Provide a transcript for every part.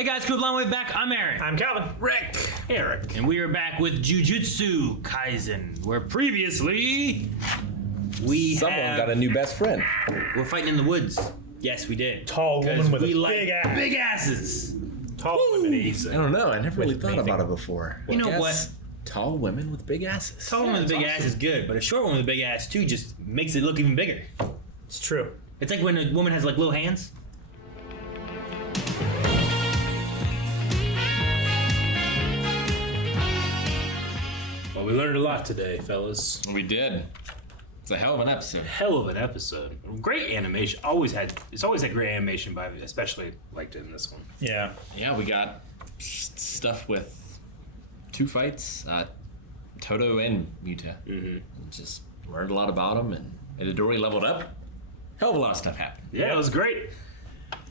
Hey guys, cool long way back. I'm Aaron. I'm Calvin. Rick. Eric. And we are back with Jujutsu Kaisen, where previously Someone got a new best friend. we're fighting in the woods. Yes, we did. Tall woman with a big ass. Big asses. Tall women, I don't know. I never really thought about it before. You know what? Tall women with big asses. Tall woman with a big ass is good, but a short one with a big ass too just makes it look even bigger. It's true. It's like when a woman has like little hands. Well, we learned a lot today, fellas. We did. It's a hell of an episode. Hell of an episode. Great animation. It's always had great animation, but I especially liked it in this one. Yeah. Yeah, we got stuff with 2 fights, Toto and Muta. Mm-hmm. Just learned a lot about them, and Itadori leveled up. Hell of a lot of stuff happened. Yeah, it was great.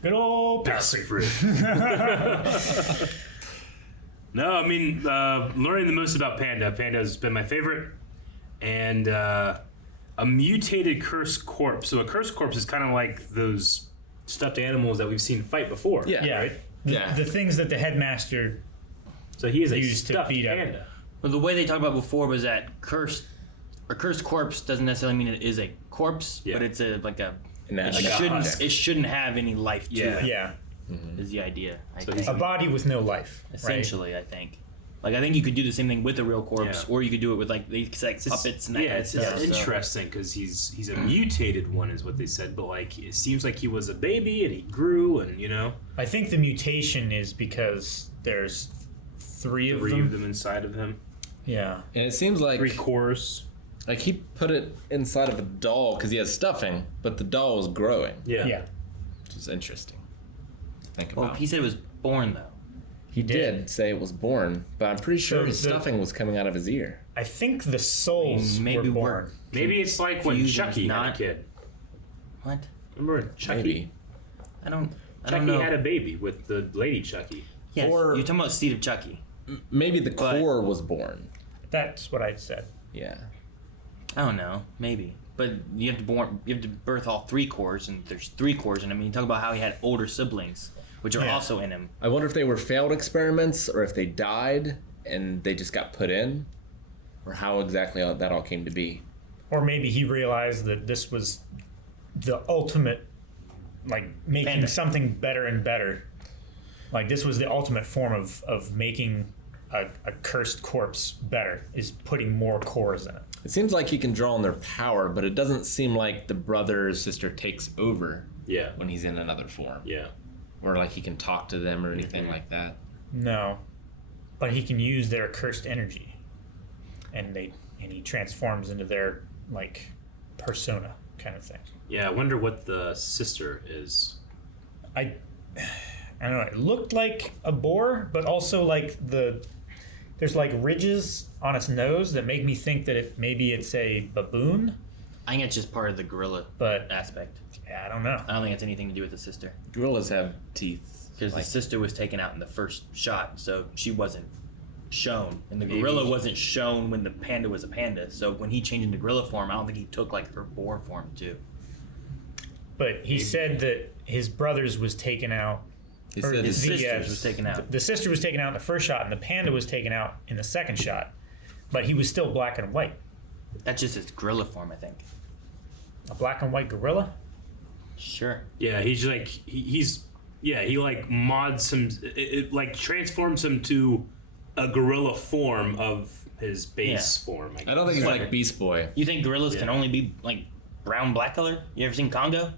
Good old Best Percy. fruit. No, I mean, learning the most about Panda. Panda's been my favorite. And a mutated cursed corpse. So a cursed corpse is kind of like those stuffed animals that we've seen fight before. Yeah. Yeah. Right? The things that the headmaster So he is a used to stuffed beat up. panda. Well, the way they talked about before was that cursed corpse doesn't necessarily mean it is a corpse, Yeah. but it's a like a It it shouldn't have any life to it. Yeah. Is the idea. I So think. A body with no life. Essentially, I think. Like I think you could do the same thing with a real corpse, Yeah. or you could do it with like these like puppets and that Yeah, kind of it's stuff. So- interesting because he's a mutated one, is what they said. But like, it seems like he was a baby and he grew, and I think the mutation is because there's three of them. inside of him. Yeah. And it seems like 3 cores. like he put it inside of a doll because he has stuffing, but the doll is growing, Yeah. Yeah. which is interesting to think Well, about. he said it was born though. He did say it was born, but I'm pretty sure So his the- stuffing was coming out of his ear. I think the souls Maybe were we're- born. Maybe it's like when Fusion Chucky is had a not- kid. What? Remember when Chucky? Maybe. I don't Chucky know. had a baby with the lady Chucky. Yes, or- you're talking about Seed of Chucky. Maybe the But- core was born. That's what I said. Yeah. I don't know, maybe. But you have to birth all 3 cores, and there's 3 cores, and I mean, you talk about how he had older siblings, which are Yeah. also in him. I wonder if they were failed experiments or if they died and they just got put in, or how exactly that all came to be. Or maybe he realized that this was the ultimate, like, making Panda. something better and better. Like, this was the ultimate form of making a cursed corpse better, is putting more cores in it. It seems like he can draw on their power, but it doesn't seem like the brother or sister takes over Yeah. when he's in another form. Yeah. Or like he can talk to them or anything like that. No. But he can use their cursed energy. And he transforms into their, like, persona kind of thing. Yeah. I wonder what the sister is. I don't know. It looked like a boar, but also like there's like ridges on its nose that make me think that maybe it's a baboon. I think it's just part of the gorilla But aspect. yeah, I don't know. I don't think it's anything to do with the sister. Gorillas have teeth. Because Like- the sister was taken out in the first shot, so she wasn't shown. And the Maybe. gorilla wasn't shown when the panda was a panda. So when he changed into gorilla form, I don't think he took like her boar form too. But he said that his brother's was taken out. He Or said His the- sister's was taken out. The sister was taken out in the first shot, and the panda was taken out in the second shot. But he was still black and white. That's just his gorilla form, I think. A black and white gorilla? Sure. Yeah. He's like he like mods him. It like transforms him to a gorilla form of his base form. I don't think he's like Beast Boy. You think gorillas can Yeah. only be like brown black color? You ever seen Congo?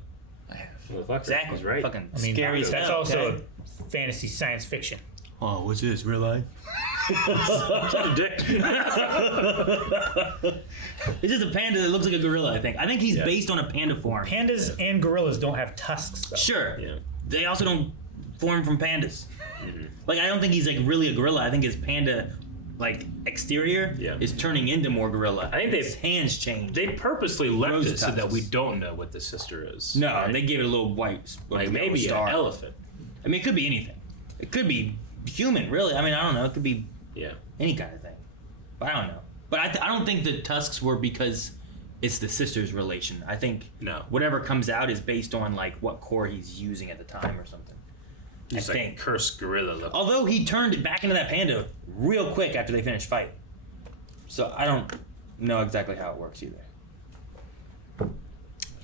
I have. Well, fuck, Exactly. he's right. Fucking I mean, scary as that's hell. also okay? a fantasy science fiction. Oh, what's this? Real life? Dick. It's just a panda that looks like a gorilla, I think. I think he's Yeah. based on a panda form. Pandas and gorillas don't have tusks, though. Sure. Yeah. They also don't form from pandas. Like, I don't think he's like really a gorilla. I think his panda, like, exterior Yeah. is turning into more gorilla. I think they've- his hands change. They purposely left Rose it so that tusks. we don't know what the sister is. No, right? they gave it a little white, like yellow maybe star. an elephant. I mean, it could be anything. It could be human, really. I mean, I don't know. It could be Yeah. any kind of thing. But I don't know. But I don't think the tusks were because it's the sister's relation. I think No. whatever comes out is based on like what core he's using at the time or something. He's I like think. cursed gorilla look. Although he turned it back into that panda real quick after they finished fight. So I don't know exactly how it works either. I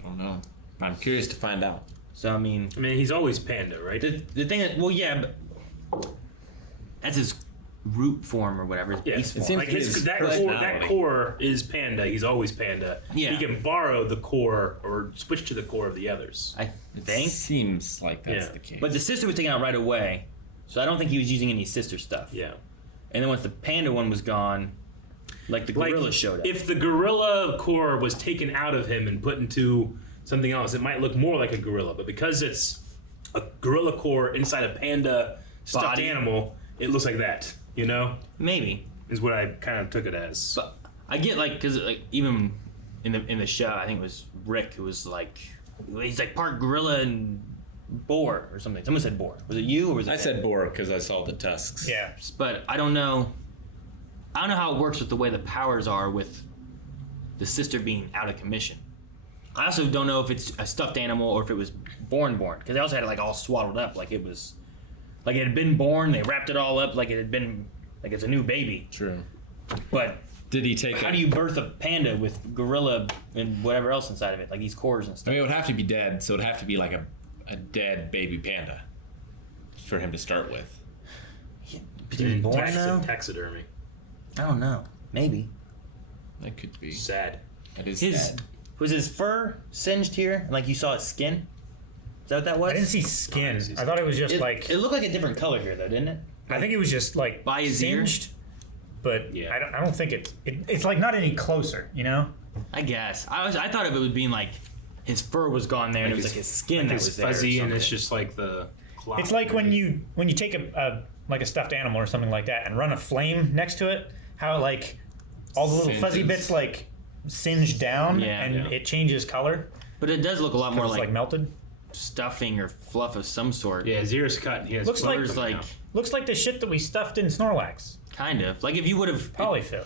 don't know. I'm curious to find out. So I mean, he's always Panda, right? the thing is, well, yeah, but that's his root form or whatever. His Yeah, beast it form. seems like like his that personality. core is Panda. He's always Panda. Yeah. He can borrow the core or switch to the core of the others. I think. Seems like that's Yeah. the case. But the sister was taken out right away, so I don't think he was using any sister stuff. Yeah. And then once the panda one was gone, like the gorilla showed up. If the gorilla core was taken out of him and put into something else, it might look more like a gorilla. But because it's a gorilla core inside a panda stuffed Body. animal, it looks like that. You know, Maybe. is what I kind of took it as. But I get like because like even in the show, I think it was Rick who was like he's like part gorilla and boar or something. Someone said boar. Was it you or was it? I said boar because I saw the tusks. Yeah. But I don't know. I don't know how it works with the way the powers are with the sister being out of commission. I also don't know if it's a stuffed animal or if it was born because they also had it like all swaddled up like it was like it had been born. They wrapped it all up like it had been like it's a new baby. True. But Did he take how do you birth a panda with gorilla and whatever else inside of it, like these cores and I stuff? mean, it would have to be dead, so it would have to be like a dead baby panda for him to start with. Did he born though? Taxidermy. I don't know. Maybe That could be. Sad. That is his sad. was his fur singed here, and like you saw his skin. Is that what that was? I didn't see skin. I thought it was just like. It looked like a different color here, though, didn't it? I think it was just like By his ear? singed. But Yeah. I don't think it's like not any closer. You know. I guess I thought of it was being like his fur was gone there, and it was like his skin that It's was there. or fuzzy and something. it's just like the cloth. It's like when you take a like a stuffed animal or something like that and run a flame next to it. How like all the little fuzzy Singes. bits like singe down Yeah, and yeah. it changes color. But it does look a lot more It's like like melted. stuffing or fluff of some sort. Yeah, his ear's cut. He has Looks like- furs Fur's like out. Looks like the shit that we stuffed in Snorlax. kind of like if you would have Polyfill.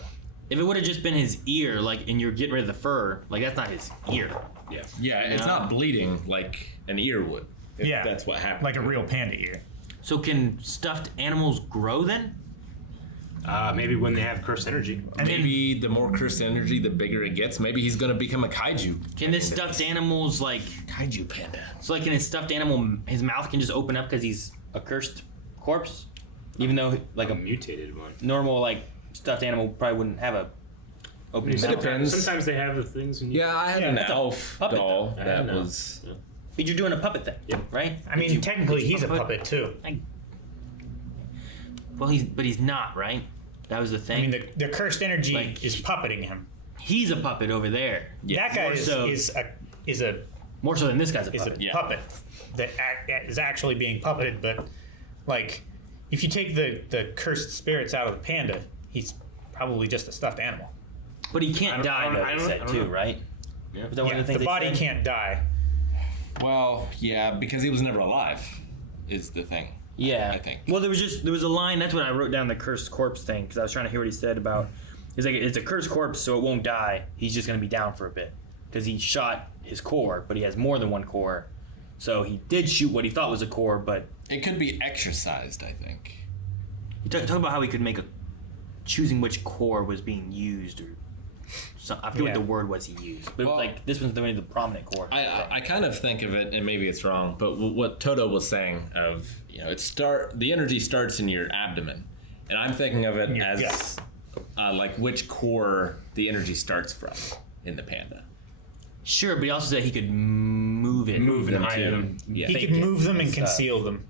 if it would have just been his ear, like, and you're getting rid of the fur, like that's not his ear. Yeah. Yeah, it's No. not bleeding like an ear would. If Yeah. That's what happened. Like a real panda ear. So can stuffed animals grow then? Maybe when they have cursed energy. Maybe the more cursed energy, the bigger it gets. Maybe he's gonna become a kaiju. Can this stuffed animal's like Kaiju panda. so like in his stuffed animal, his mouth can just open up because he's a cursed corpse, even though like A a mutated one. normal like stuffed animal probably wouldn't have a opening It mouth. depends. Sometimes they have the things. And you, Yeah, I had Yeah, an that's a elf puppet, doll though. I that know. was. But you're doing a puppet thing, Yep. right? I mean, technically he's a puppet too. Well, he's not, right? That was the I thing. mean, the cursed energy Like- is puppeting him. He's a puppet over there. Yeah, That guy more is so- a More so than this guy's a is a puppet. Yeah. puppet that is actually being puppeted. But like, if you take the cursed spirits out of the panda, he's probably just a stuffed animal. But he can't I die, don't- though, I they don't- said, I don't too, know. right? Yeah. Was that one Yeah, of the things the they body said? can't die. Well, yeah, because he was never alive, is the thing. Yeah. I think. Well, there was a line, that's what I wrote down the cursed corpse thing, because I was trying to hear what he said about, it's like, it's a cursed corpse, so it won't die. He's just going to be down for a bit. Because he shot his core, but he has more than one core. So he did shoot what he thought was a core, but It could be exercised, I think. he talk about how he could make choosing which core was being used, or I forget what Yeah. the word was he used. But it Well- was like, this one's the prominent core. I kind of think of it, and maybe it's wrong, but what Toto was saying of the energy starts in your abdomen, and I'm thinking of it your as gut. like which core the energy starts from in the panda. Sure, but he also said he could move it. Move and them hide too. them. Yeah, He Fake can it move them and and stuff. conceal them.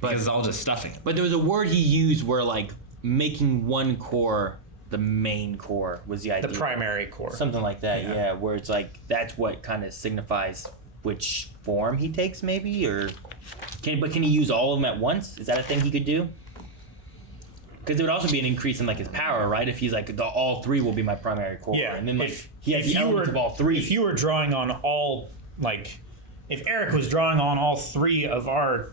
because it's all just stuffing. But there was a word he used where like making one core the main core was the idea. The primary core. Something like that, Yeah. yeah. Where it's like that's what kind of signifies which form he takes, maybe, or can he use all of them at once? Is that a thing he could do? Because it would also be an increase in like his power, right? If he's like all three will be my primary core, Yeah, and then like if- he has if the you elements were- of all three. If you were drawing on all, like, if Eric was drawing on all three of our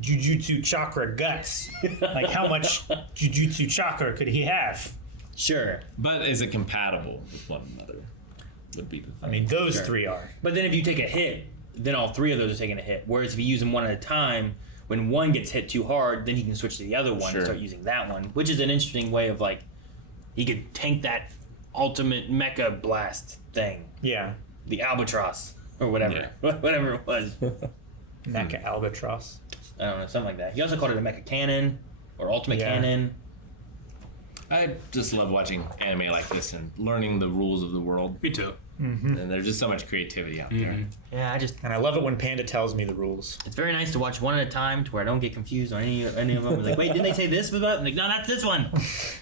Jujutsu chakra guts, like how much Jujutsu chakra could he have? Sure, But is it compatible with one another? Would be the thing. I mean, those three are. but then if you take a hit, then all three of those are taking a hit. Whereas if you use them one at a time, when one gets hit too hard, then he can switch to the other one Sure. and start using that one, which is an interesting way of like he could tank that ultimate mecha blast thing, Yeah. the albatross or whatever, whatever it was. Mecha Albatross. I don't know, something like that. He also called it a mecha cannon or ultimate Yeah. cannon. I just love watching anime like this and learning the rules of the world. Me too. And there's just so much creativity out there. Yeah, And I love it when Panda tells me the rules. it's very nice to watch one at a time to where I don't get confused on any of them. It's like, wait, didn't they say this about? I'm like, no, that's this one.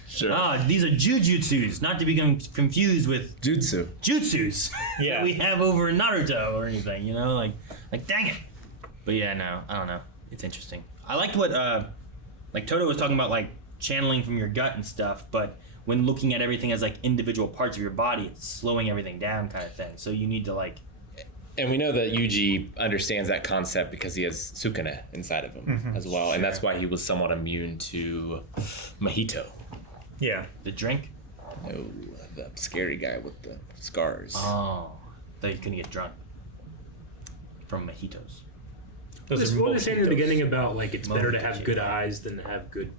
Sure. Oh, these are jujutsus, not to become confused with Jutsu. jutsus Yeah. that we have over in Naruto or anything, you know? Like dang it. But yeah, no, I don't know. It's interesting. I liked what like Toto was talking about, like channeling from your gut and stuff, but when looking at everything as like individual parts of your body, it's slowing everything down kind of thing. So you need to like And we know that Yuji understands that concept because he has Sukune inside of him as well. And that's why he was somewhat immune to Mojito. Yeah. the drink. No, the scary guy with the scars. Oh, that you couldn't get drunk from mojitos. Those are What were they saying in the mojitos. beginning about like it's better to have Mojito. good eyes than to have good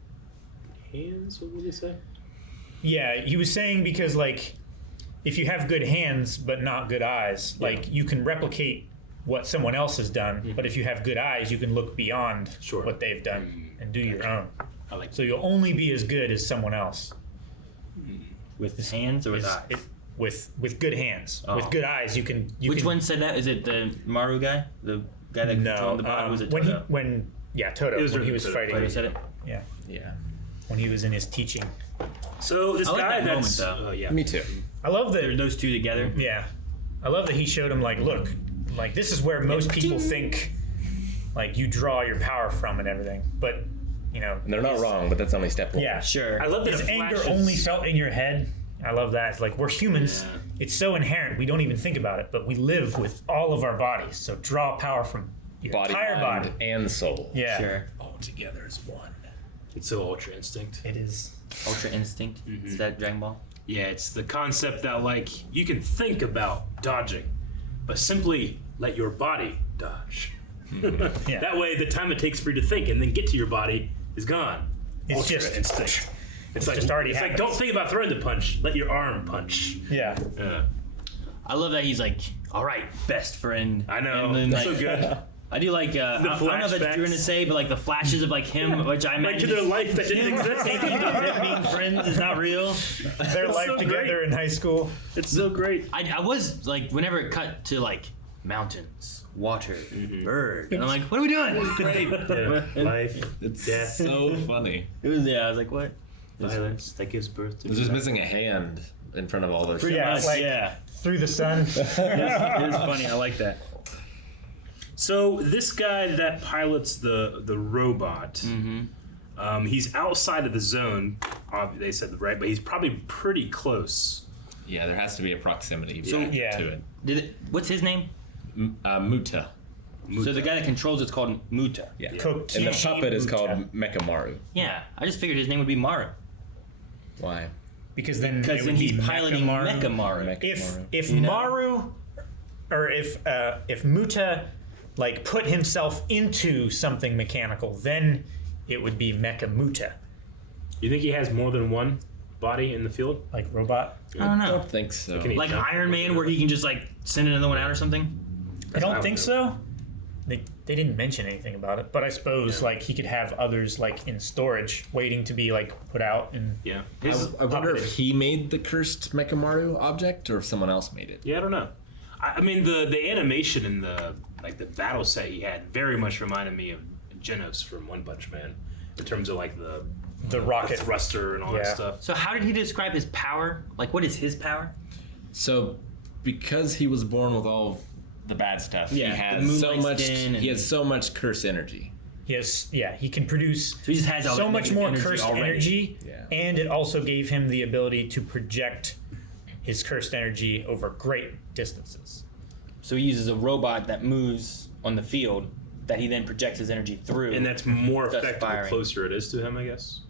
hands? What would they say? Yeah, he was saying because like if you have good hands but not good eyes, like you can replicate what someone else has done, but if you have good eyes, you can look beyond Sure. what they've done and do your own. I like So you'll only be as good as someone else. With hands or with Is- eyes? with good hands. Oh. With good eyes, you can. Which one said that? Is it the Maru guy? The guy that No, controlled the body? Was it when Toto? Toto It was when he really was Toto. fighting. Toto said it? Yeah, Yeah. when he was in his teaching. So this I like guy that moment, that's though. yeah. Me too. I love They're that. those two together. Yeah, I love that he showed him like, look, like this is where most people think, like you draw your power from and everything, but you know. And they're not wrong, but that's only step one. Yeah, Sure. I love that his it anger flashes- only felt in your head. I love that. It's like we're humans. Yeah. It's so inherent. We don't even think about it, but we live with all of our bodies. So draw power from your Body, entire mind, body. and soul. Yeah, Sure. All together as one. It's so ultra instinct. it is. Ultra Instinct. Is that Dragon Ball? Yeah, it's the concept that like you can think about dodging, but simply let your body dodge. Yeah. That way, the time it takes for you to think and then get to your body is gone. It's Ultra just- instinct. It's like just already It's like happens. don't think about throwing the punch. Let your arm punch. Yeah. Yeah, I love that he's like, all right, best friend. I know. And then, That's like, so good. I do like, I don't know if that's what flashbacks. you're going to say, but like the flashes of like him, which I Like imagine to their is life that didn't exist. thinking about them being friends is not real. Their life so together great. in high school. It's so great. I was like, whenever it cut to like mountains, water, bird, and I'm like, what are we doing? Great. Yeah. Life, It's death, so funny. It was, yeah, I was like, what? violence that gives birth to. It's just missing a hand in front of all those. Yeah, Much, like yeah. through the sun. It was funny. I like that. So this guy that pilots the robot, he's outside of the zone. They said right, but he's probably pretty close. Yeah, there has to be a proximity yeah. to it. What's his name? Muta. So the guy that controls it's called Muta. Yeah. Kokishi And the puppet is Muta. called Mechamaru. Yeah, I just figured his name would be Maru. Why? Because then Because it then would he's be piloting Mechamaru. Mechamaru. If You know? Maru, or if Muta, like put himself into something mechanical, then it would be Mecha Muta, You think he has more than one body in the field? like robot. I don't I know. don't think so. Can he- Like Iron Man, where he can just like send another one out or something. I don't what I think would so. They didn't mention anything about it, but I suppose like he could have others like in storage, waiting to be like put out. And Yeah. I wonder if he made the cursed Mechamaru object or if someone else made it. Yeah, I don't know. I mean, the animation and the battle set he had very much reminded me of Genos from One Punch Man in terms of like the rocket. thruster and all that Yeah. stuff. So how did he describe his power? Like, what is his power? So, because he was born with all the bad stuff, Yeah, he the has so moonlight much. skin and- He has so much curse energy. He can produce So he just has all so that much negative more energy cursed already. energy, Yeah. and it also gave him the ability to project his cursed energy over great distances. So he uses a robot that moves on the field that he then projects his energy through. And that's more That's effective the firing. closer it is to him, I guess.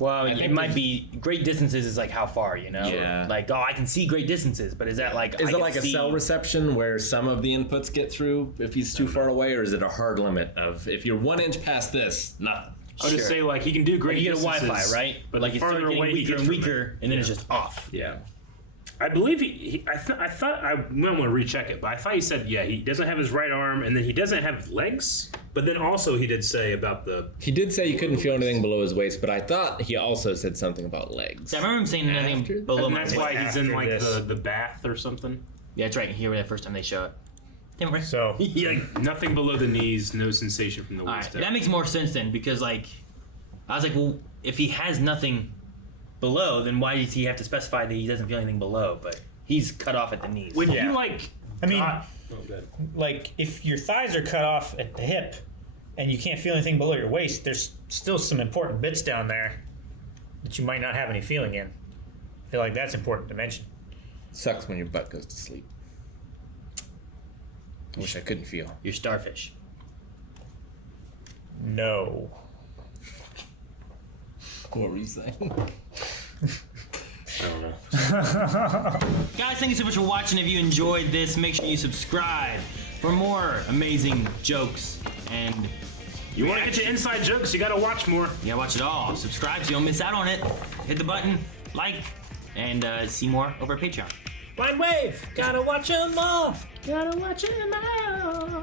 Well, I mean, think it might there's- be great distances is like how far, you know? Yeah. Like, I can see great distances, but is that like Is I it can like a see- cell reception where some of the inputs get through if he's too far away, or is it a hard limit of if you're 1 inch past this, nothing? I would just say like he can do great. You get a distances, Wi-Fi, right? But like the it's started farther getting away he weaker gets and from it. weaker, and then it's just off. Yeah. I believe I thought I might want to recheck it, but I thought he said he doesn't have his right arm, and then he doesn't have legs. But then also he did say about the He did say you couldn't feel anything below his waist, but I thought he also said something about legs. I remember him saying nothing below and my that's waist. why he's in After like this. the bath or something. Yeah, that's right. Here, the first time they show it. Damn right. So yeah. Nothing below the knees, no sensation from the All waist right, down. that makes more sense then, because like, I was like, well, if he has nothing below, then why does he have to specify that he doesn't feel anything below? But he's cut off at the knees. When Yeah. you like, I mean, good. like if your thighs are cut off at the hip and you can't feel anything below your waist, there's still some important bits down there that you might not have any feeling in. I feel like that's important to mention. Sucks when your butt goes to sleep. I wish I couldn't feel. You're starfish. No. What were you saying? I don't know. Guys, thank you so much for watching. If you enjoyed this, make sure you subscribe for more amazing jokes. And You want to get your inside jokes? You got to watch more. you gotta watch it all. Subscribe so you don't miss out on it. Hit the button, like, and see more over at Patreon. Blind Wave! Gotta watch them all! Gotta watch it all.